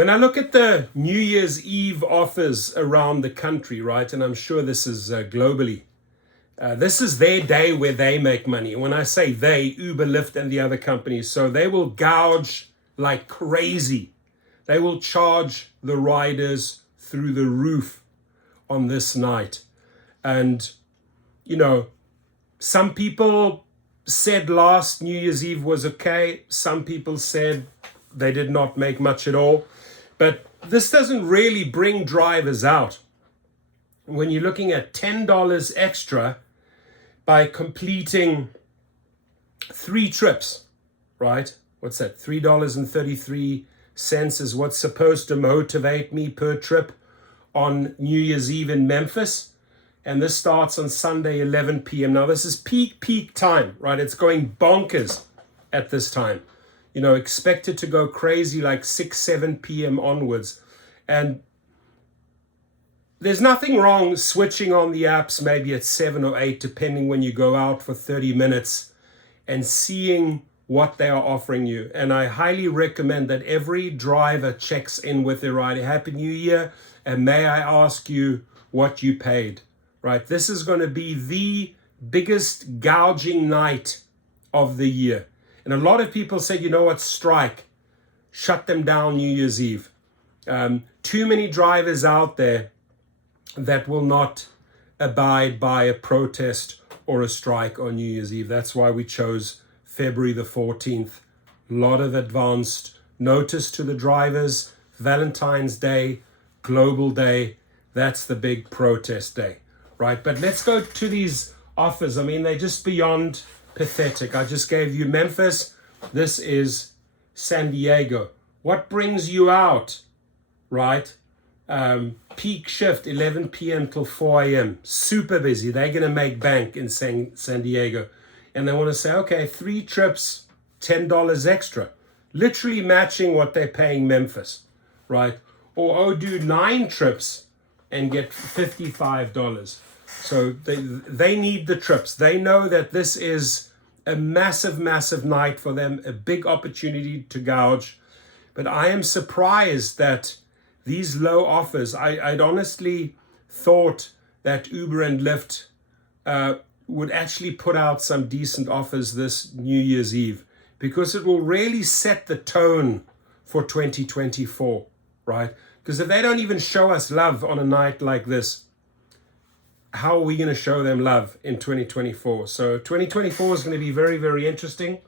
When I look at the New Year's Eve offers around the country, right, and I'm sure this is globally, this is their day where they make money. When I say they, Uber, Lyft, and the other companies, so they will gouge like crazy. They will charge the riders through the roof on this night. And, you know, some people said last New Year's Eve was okay. Some people said they did not make much at all. But this doesn't really bring drivers out. When you're looking at $10 extra by completing 3 trips, right? What's that? $3.33 is what's supposed to motivate me per trip on New Year's Eve in Memphis. And this starts on Sunday, 11 p.m. Now, this is peak time, right? It's going bonkers at this time. You know, expected to go crazy like 6, 7 p.m. onwards. And there's nothing wrong switching on the apps maybe at 7 or 8, depending when you go out for 30 minutes and seeing what they are offering you. And I highly recommend that every driver checks in with their rider. Happy New Year, and may I ask you what you paid, right? This is going to be the biggest gouging night of the year. And a lot of people say, you know what, strike, shut them down New Year's Eve. Too many drivers out there that will not abide by a protest or a strike on New Year's Eve. That's why we chose February the 14th. A lot of advanced notice to the drivers. Valentine's Day, Global Day, that's the big protest day, right? But let's go to these offers. I mean, they're just beyond pathetic. I just gave you Memphis. This is San Diego. What brings you out, right? Peak shift, 11 p.m. till 4 a.m. Super busy. They're going to make bank in San Diego. And they want to say, okay, 3 trips, $10 extra. Literally matching what they're paying Memphis, right? Or do 9 trips and get $55. So they need the trips. They know that this is a massive night for them, a big opportunity to gouge. But I am surprised that these low offers, I'd honestly thought that Uber and Lyft would actually put out some decent offers this New Year's Eve, because it will really set the tone for 2024, right? Because if they don't even show us love on a night like this, how are we going to show them love in 2024? So 2024 is going to be very interesting.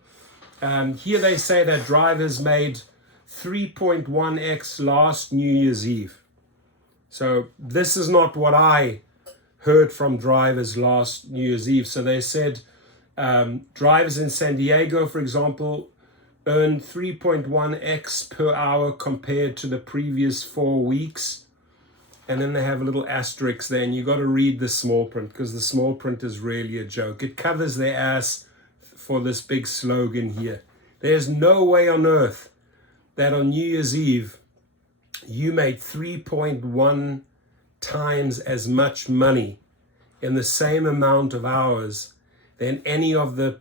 Here they say that drivers made 3.1x last New Year's Eve. So this is not what I heard from drivers last New Year's Eve. So they said drivers in San Diego, for example, earned 3.1x per hour compared to the previous 4 weeks. And then they have a little asterisk there, and you got to read the small print, because the small print is really a joke. It covers their ass for this big slogan here. There's no way on earth that on New Year's Eve you made 3.1 times as much money in the same amount of hours than any of the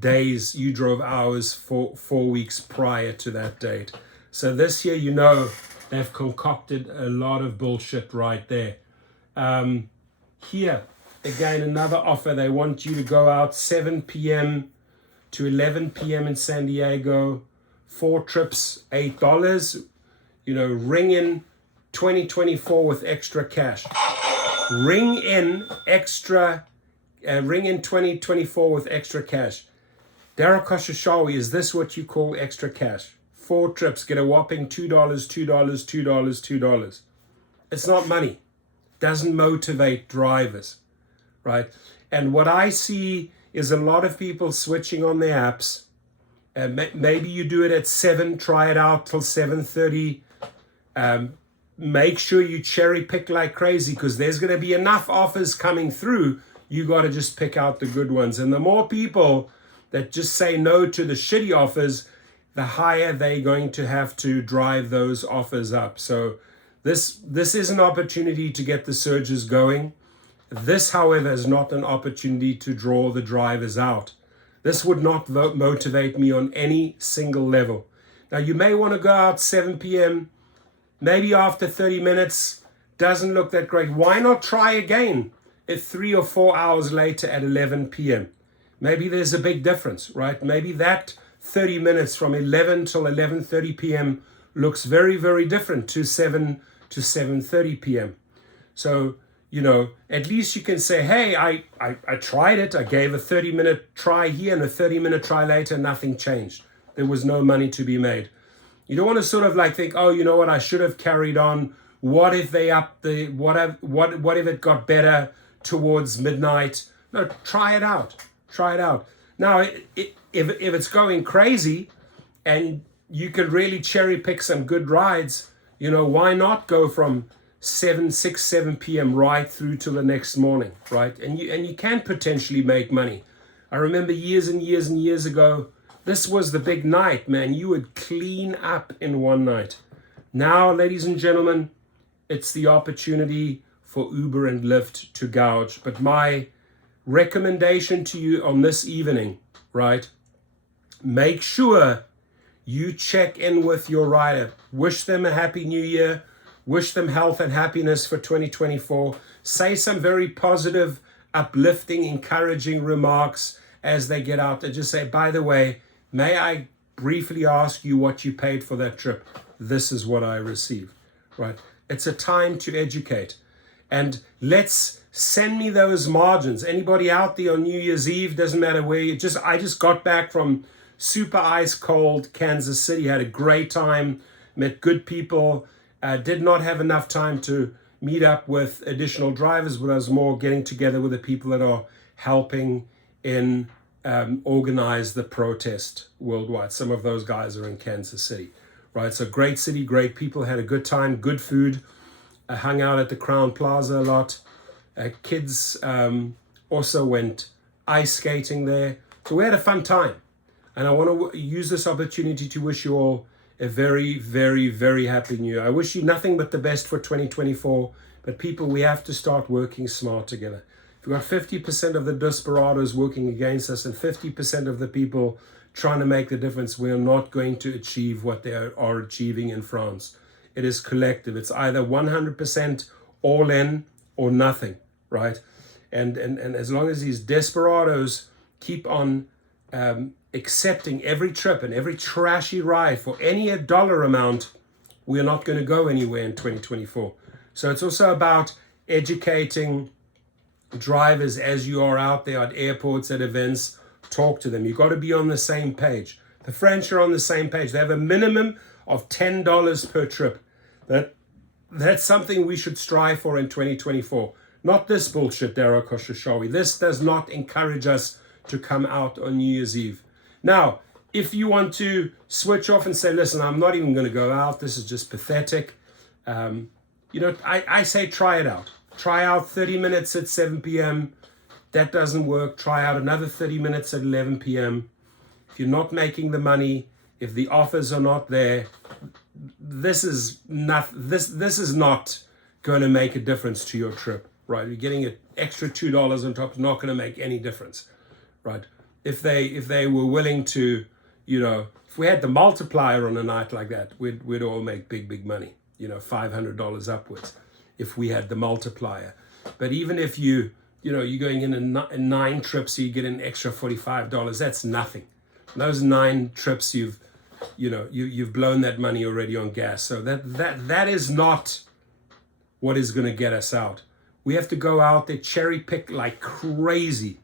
days you drove hours for 4 weeks prior to that date. So this year, you know, they've concocted a lot of bullshit right there. Here, again, another offer. They want you to go out 7 p.m. to 11 p.m. in San Diego. 4 trips, $8. You know, ring in 2024 with extra cash. Ring in 2024 with extra cash. Daryl Koshashawi, is this what you call extra cash? 4 trips, get a whopping $2. It's not money. Doesn't motivate drivers, right? And what I see is a lot of people switching on their apps. Maybe you do it at 7, try it out till 7:30. Make sure you cherry pick like crazy, because there's going to be enough offers coming through. You got to just pick out the good ones. And the more people that just say no to the shitty offers, the higher they're going to have to drive those offers up. So this is an opportunity to get the surges going. This, however, is not an opportunity to draw the drivers out. This would not motivate me on any single level. Now, you may want to go out 7 p.m., maybe after 30 minutes, doesn't look that great. Why not try again at 3 or 4 hours later at 11 p.m.? Maybe there's a big difference, right? Maybe that 30 minutes from 11 till 11:30 p.m. looks very, very different to 7 to 7:30 p.m. So, at least you can say, hey, I tried it. I gave a 30-minute try here and a 30-minute try later. Nothing changed. There was no money to be made. You don't want to sort of like think, oh, you know what? I should have carried on. What if they upped what if it got better towards midnight? No, try it out. Try it out. Now, if it's going crazy and you could really cherry pick some good rides, why not go from 6, 7 p.m. right through to the next morning, right? And you can potentially make money. I remember years and years and years ago, this was the big night, man. You would clean up in one night. Now, ladies and gentlemen, it's the opportunity for Uber and Lyft to gouge. But my recommendation to you on this evening, right? Make sure you check in with your rider. Wish them a happy new year. Wish them health and happiness for 2024. Say some very positive, uplifting, encouraging remarks as they get out there. Just say, by the way, may I briefly ask you what you paid for that trip? This is what I received, right? It's a time to educate. And let's send me those margins. Anybody out there on New Year's Eve, doesn't matter where I just got back from super ice cold Kansas City, had a great time, met good people, did not have enough time to meet up with additional drivers, but I was more getting together with the people that are helping in organize the protest worldwide. Some of those guys are in Kansas City, right? So great city, great people, had a good time, good food. I hung out at the Crown Plaza a lot. Kids also went ice skating there. So we had a fun time. And I want to use this opportunity to wish you all a very, very, very happy new year. I wish you nothing but the best for 2024. But people, we have to start working smart together. If we've got 50% of the desperados working against us and 50% of the people trying to make the difference, we are not going to achieve what they are achieving in France. It is collective. It's either 100% all in or nothing, right? And as long as these desperados keep on accepting every trip and every trashy ride for any dollar amount, we're not going to go anywhere in 2024. So it's also about educating drivers as you are out there at airports, at events. Talk to them. You've got to be on the same page. The French are on the same page. They have a minimum of $10 per trip. That's something we should strive for in 2024. Not this bullshit, Darrow Koshashawi. This does not encourage us to come out on New Year's Eve. Now, if you want to switch off and say, listen, I'm not even going to go out. This is just pathetic. I say try it out. Try out 30 minutes at 7 p.m. That doesn't work. Try out another 30 minutes at 11 p.m. If you're not making the money, if the offers are not there, this is not going to make a difference to your trip, right? You're getting an extra $2 on top. It's not going to make any difference, right? If they were willing to, if we had the multiplier on a night like that, we'd all make big money, $500 upwards if we had the multiplier. But even if you're going in 9 trips, so you get an extra $45, that's nothing. Those 9 trips you've blown that money already on gas. So that is not what is going to get us out. We have to go out there, cherry pick like crazy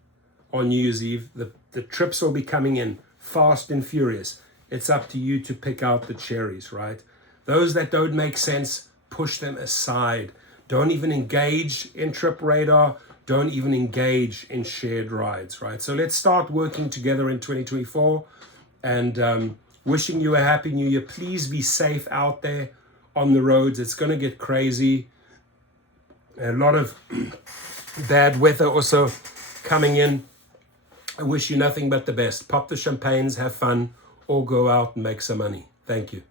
on New Year's Eve. The trips will be coming in fast and furious. It's up to you to pick out the cherries, right? Those that don't make sense, push them aside. Don't even engage in Trip Radar. Don't even engage in shared rides, right? So let's start working together in 2024 and wishing you a happy new year. Please be safe out there on the roads. It's going to get crazy. A lot of bad weather also coming in. I wish you nothing but the best. Pop the champagnes, have fun, or go out and make some money. Thank you.